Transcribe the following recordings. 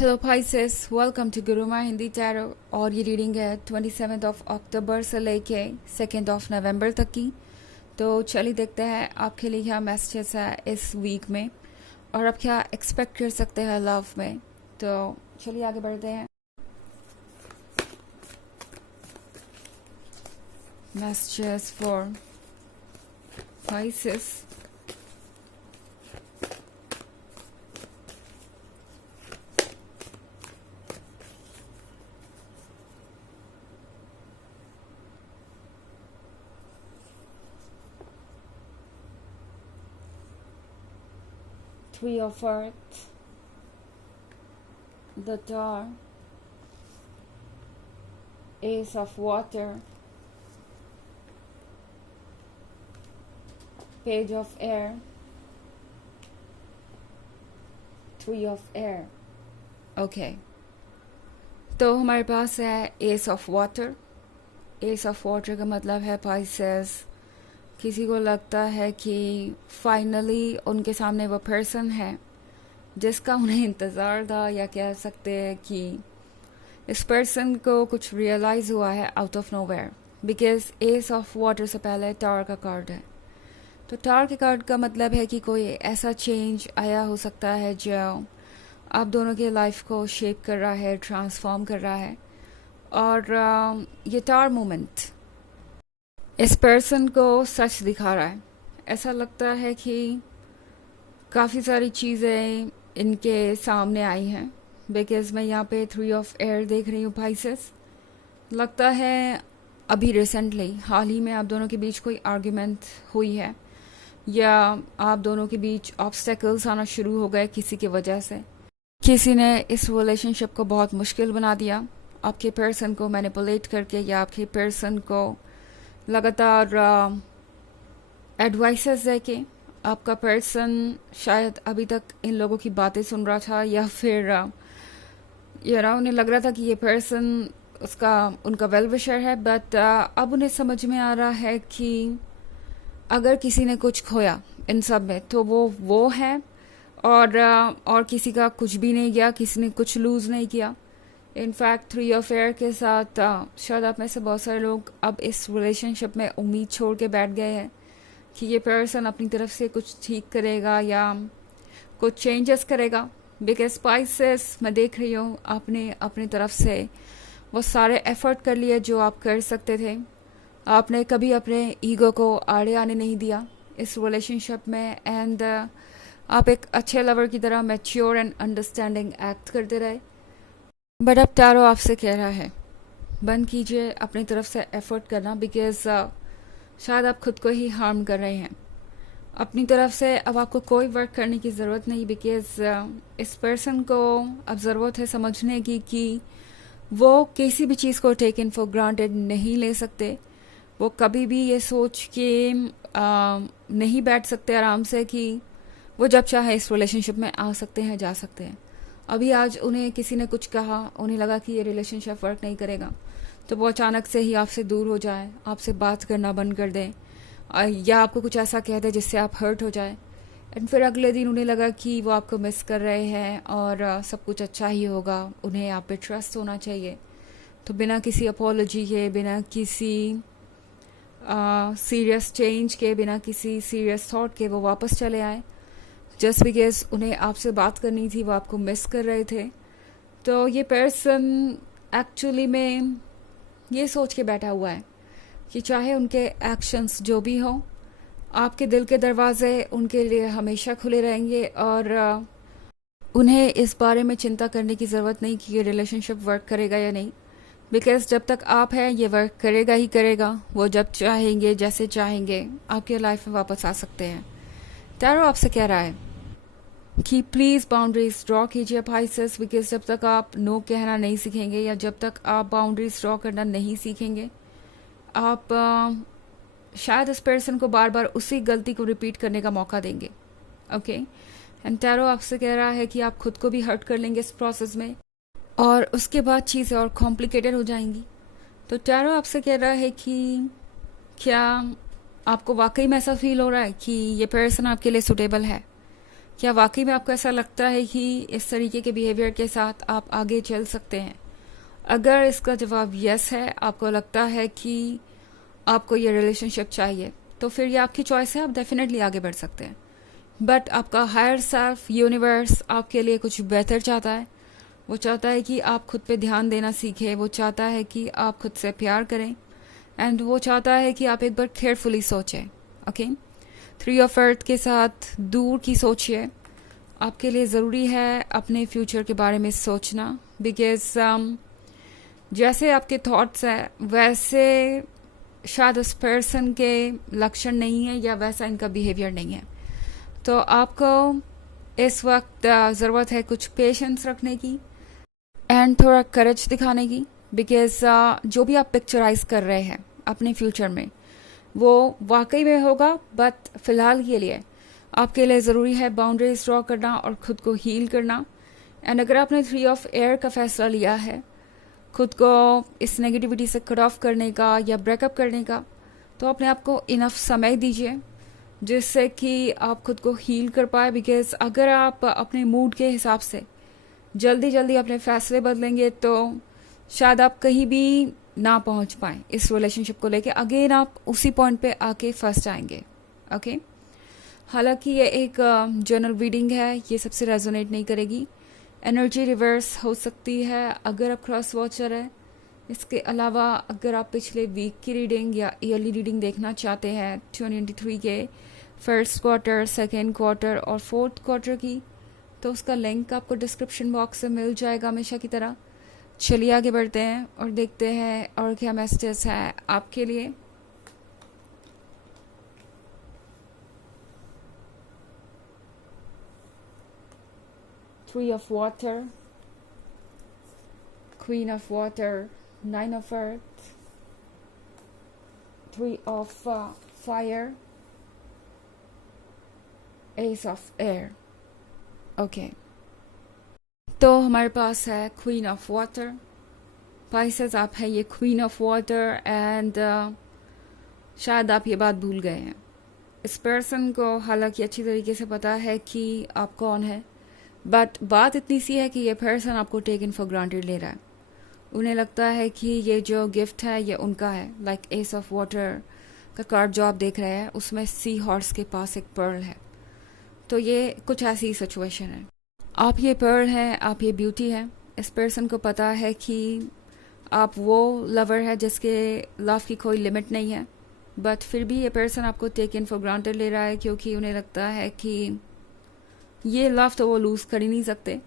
Hello Pisces, welcome to Guruma Hindi tarot. और ये reading है 27 ऑफ अक्टूबर से लेके 2 ऑफ नवंबर तक की। तो चलिए देखते हैं आपके लिए क्या मैसेजेस है इस वीक में और आप क्या एक्सपेक्ट कर सकते हैं लव में। तो चलिए आगे बढ़ते हैं। Messages for Pisces। Three of Earth, the Tower, Ace of Water, Page of Air, Three of Air। Okay, तो हमारे पास है S of water. S of water का मतलब है Pisces, किसी को लगता है कि फाइनली उनके सामने वो पर्सन है जिसका उन्हें इंतज़ार था, या कह सकते हैं कि इस पर्सन को कुछ रियलाइज़ हुआ है out of nowhere, because S of water से पहले टावर का कार्ड है। तो टावर के कार्ड का मतलब है कि कोई ऐसा चेंज आया हो सकता है जो आप दोनों के लाइफ को शेप कर रहा है, ट्रांसफॉर्म कर रहा है। और ये टावर मोमेंट इस पर्सन को सच दिखा रहा है। ऐसा लगता है कि काफ़ी सारी चीज़ें इनके सामने आई हैं, बिकॉज मैं यहाँ पे 3 ऑफ एयर देख रही हूँ Pisces। लगता है अभी रिसेंटली हाल ही में आप दोनों के बीच कोई आर्ग्यूमेंट हुई है, या आप दोनों के बीच ऑब्स्टेकल्स आना शुरू हो गए किसी की वजह से। किसी ने इस रिलेशनशिप को बहुत मुश्किल बना दिया आपके पर्सन को मैनिपुलेट करके, या आपके पर्सन को लगातार एडवाइसेस दे के। आपका पर्सन शायद अभी तक इन लोगों की बातें सुन रहा था, या फिर उन्हें लग रहा था कि ये पर्सन उनका वेल विशर है, बट अब उन्हें समझ में आ रहा है कि अगर किसी ने कुछ खोया इन सब में तो वो है, और किसी का कुछ भी नहीं गया, किसी ने कुछ लूज़ नहीं किया। इनफैक्ट 3 ऑफ एयर के साथ शायद आप में से बहुत सारे लोग अब इस रिलेशनशिप में उम्मीद छोड़ के बैठ गए हैं कि ये पर्सन अपनी तरफ से कुछ ठीक करेगा या कुछ चेंजेस करेगा। बिकॉज Pisces मैं देख रही हूँ आपने अपनी तरफ से वो सारे एफर्ट कर लिए जो आप कर सकते थे। आपने कभी अपने ईगो को आड़े आने नहीं दिया इस रिलेशनशिप में, एंड आप एक अच्छे लवर की तरह मैच्योर एंड अंडरस्टैंडिंग एक्ट करते रहे। बट अब टैरो आपसे कह रहा है बंद कीजिए अपनी तरफ से एफर्ट करना, बिकॉज शायद आप खुद को ही हार्म कर रहे हैं अपनी तरफ से। अब आपको कोई वर्क करने की ज़रूरत नहीं, बिकॉज इस पर्सन को अब ज़रूरत है समझने की कि वो किसी भी चीज़ को टेक इन फॉर ग्रांटेड नहीं ले सकते। वो कभी भी ये सोच के नहीं बैठ सकते आराम से कि वो जब चाहे इस रिलेशनशिप में आ सकते हैं, जा सकते हैं। अभी आज उन्हें किसी ने कुछ कहा, उन्हें लगा कि ये रिलेशनशिप वर्क नहीं करेगा, तो वो अचानक से ही आपसे दूर हो जाए, आपसे बात करना बंद कर दें, या आपको कुछ ऐसा कह दे जिससे आप हर्ट हो जाए। एंड फिर अगले दिन उन्हें लगा कि वो आपको मिस कर रहे हैं और सब कुछ अच्छा ही होगा, उन्हें आप पे ट्रस्ट होना चाहिए। तो बिना किसी अपॉलॉजी के, बिना किसी सीरियस चेंज के, बिना किसी सीरियस थॉट के वो वापस चले आए, जस्ट बिकॉज उन्हें आपसे बात करनी थी, वो आपको मिस कर रहे थे। तो ये पर्सन एक्चुअली में ये सोच के बैठा हुआ है कि चाहे उनके एक्शंस जो भी हों, आपके दिल के दरवाजे उनके लिए हमेशा खुले रहेंगे, और उन्हें इस बारे में चिंता करने की ज़रूरत नहीं कि ये रिलेशनशिप वर्क करेगा या नहीं, बिकॉज जब तक आप हैं ये वर्क करेगा ही करेगा। वो जब चाहेंगे, जैसे चाहेंगे, आपके लाइफ में वापस आ सकते हैं। टैरो आपसे कह रहा है कि प्लीज़ बाउंड्रीज ड्रॉ कीजिए Pisces, बिकॉज जब तक आप नो कहना नहीं सीखेंगे, या जब तक आप बाउंड्रीज ड्रॉ करना नहीं सीखेंगे, आप शायद इस पर्सन को बार बार उसी गलती को रिपीट करने का मौका देंगे। ओके, एंड टैरो आपसे कह रहा है कि आप खुद को भी हर्ट कर लेंगे इस प्रोसेस में, और उसके बाद चीज़ें और कॉम्प्लिकेटेड हो जाएंगी। तो टैरो आपसे कह रहा है कि क्या आपको वाकई में ऐसा फील हो रहा है कि ये पर्सन आपके लिए सुटेबल है, क्या वाकई में आपको ऐसा लगता है कि इस तरीके के बिहेवियर के साथ आप आगे चल सकते हैं? अगर इसका जवाब यस है, आपको लगता है कि आपको ये रिलेशनशिप चाहिए, तो फिर ये आपकी चॉइस है, आप डेफिनेटली आगे बढ़ सकते हैं। बट आपका हायर सेल्फ, यूनिवर्स आपके लिए कुछ बेहतर चाहता है। वो चाहता है कि आप खुद पे ध्यान देना सीखें, वो चाहता है कि आप खुद से प्यार करें, एंड वो चाहता है कि आप एक बार केयरफुली सोचें। ओके, 3 ऑफ अर्थ के साथ दूर की सोचिए। आपके लिए ज़रूरी है अपने फ्यूचर के बारे में सोचना, बिकॉज जैसे आपके थॉट्स हैं वैसे शायद उस पर्सन के लक्षण नहीं है या वैसा इनका बिहेवियर नहीं है। तो आपको इस वक्त ज़रूरत है कुछ पेशेंस रखने की एंड थोड़ा करेज दिखाने की, बिकॉज जो भी आप पिक्चराइज कर रहे हैं अपने फ्यूचर में वो वाकई में होगा, बट फिलहाल के लिए आपके लिए ज़रूरी है बाउंड्रीज ड्रॉ करना और खुद को हील करना। एंड अगर आपने 3 ऑफ एयर का फैसला लिया है खुद को इस नेगेटिविटी से कट ऑफ करने का या ब्रेकअप करने का, तो अपने आप को इनफ समय दीजिए जिससे कि आप खुद को हील कर पाए। बिकॉज अगर आप अपने मूड के हिसाब से जल्दी जल्दी अपने फैसले बदलेंगे तो शायद आप कहीं भी ना पहुंच पाए इस रिलेशनशिप को लेके, अगेन आप उसी पॉइंट पे आके फंस जाएंगे। ओके, हालांकि ये एक जनरल रीडिंग है, ये सबसे रेजोनेट नहीं करेगी। एनर्जी रिवर्स हो सकती है अगर आप क्रॉस वॉचर है। इसके अलावा अगर आप पिछले वीक की रीडिंग या ईयरली रीडिंग देखना चाहते हैं 2023 के फर्स्ट क्वार्टर, सेकेंड क्वार्टर और फोर्थ क्वार्टर की, तो उसका लिंक आपको डिस्क्रिप्शन बॉक्स में मिल जाएगा हमेशा की तरह। चलिए आगे बढ़ते हैं और देखते हैं और क्या मैसेजेस है आपके लिए। Three of water, Queen of water, 9 of earth, 3 of fire, Ace of air. Okay, तो हमारे पास है क्वीन ऑफ वाटर। पाइसेस आप है ये क्वीन ऑफ वाटर, एंड शायद आप ये बात भूल गए हैं। इस पर्सन को हालांकि अच्छी तरीके से पता है कि आप कौन है, बट बात इतनी सी है कि ये पर्सन आपको टेकन फॉर ग्रांटेड ले रहा है। उन्हें लगता है कि ये जो गिफ्ट है ये उनका है। लाइक एस ऑफ वाटर का कार्ड जो आप देख रहे हैं उसमें सी हॉर्स के पास एक पर्ल है, तो ये कुछ ऐसी सिचुएशन है। आप ये पर्ल हैं, आप ये ब्यूटी है। इस पर्सन को पता है कि आप वो लवर है जिसके लव की कोई लिमिट नहीं है, बट फिर भी ये पर्सन आपको टेकन फॉर ग्रांटेड ले रहा है क्योंकि उन्हें लगता है कि ये लव तो वो लूज कर ही नहीं सकते।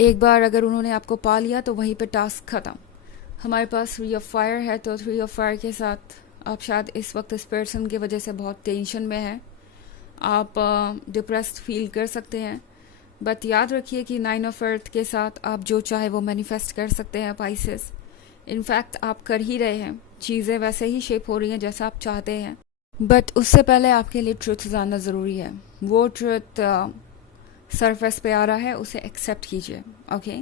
एक बार अगर उन्होंने आपको पा लिया तो वहीं पे टास्क खत्म। हमारे पास 3 ऑफ फायर है, तो 3 ऑफ फायर के साथ आप शायद इस वक्त इस पर्सन की वजह से बहुत टेंशन में हैं, आप डिप्रेस्ड फील कर सकते हैं। बट याद रखिए कि 9 ऑफ अर्थ के साथ आप जो चाहे वो मैनिफेस्ट कर सकते हैं पाइसेस। इनफैक्ट आप कर ही रहे हैं, चीज़ें वैसे ही शेप हो रही हैं जैसा आप चाहते हैं। बट उससे पहले आपके लिए ट्रुथ जानना ज़रूरी है। वो ट्रुथ सरफेस पे आ रहा है, उसे एक्सेप्ट कीजिए। ओके,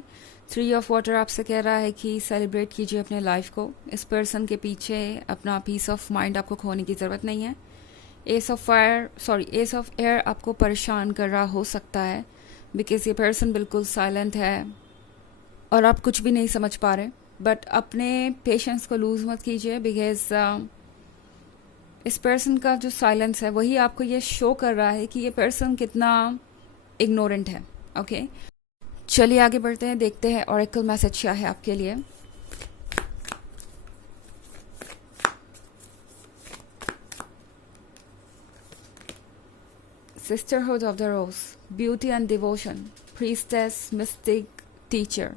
3 ऑफ वाटर आपसे कह रहा है कि सेलिब्रेट कीजिए अपने लाइफ को। इस पर्सन के पीछे अपना पीस ऑफ माइंड आपको खोने की ज़रूरत नहीं है। एस ऑफ एयर आपको परेशान कर रहा हो सकता है बिकॉज ये पर्सन बिल्कुल साइलेंट है और आप कुछ भी नहीं समझ पा रहे। बट अपने पेशेंस को लूज मत कीजिए, बिकॉज इस पर्सन का जो साइलेंस है वही आपको ये शो कर रहा है कि ये पर्सन कितना इग्नोरेंट है। ओके, चलिए आगे बढ़ते हैं, देखते हैं ऑरेकल मैसेज क्या है आपके लिए। Sisterhood of the rose, beauty and devotion, priestess, mystic, teacher.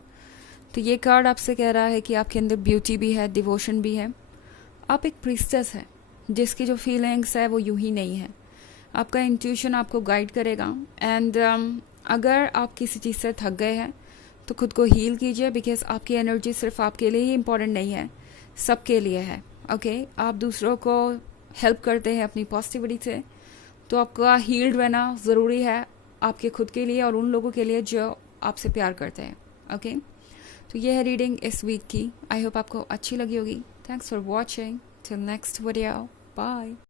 तो ये कार्ड आपसे कह रहा है कि आपके अंदर ब्यूटी भी है, डिवोशन भी है। आप एक प्रीस्टेस है जिसकी जो फीलिंग्स है वो यूं ही नहीं है। आपका इंट्यूशन आपको गाइड करेगा। एंड अगर आप किसी चीज़ से थक गए हैं तो खुद को हील कीजिए, बिकॉज आपकी एनर्जी सिर्फ आपके लिए ही इम्पोर्टेंट नहीं है, सबके लिए है। ओके, आप दूसरों को हेल्प करते हैं अपनी पॉजिटिविटी से, तो आपका हील्ड रहना ज़रूरी है आपके खुद के लिए और उन लोगों के लिए जो आपसे प्यार करते हैं। ओके, तो ये है रीडिंग इस वीक की। आई होप आपको अच्छी लगी होगी। Thanks for watching, till next video, bye.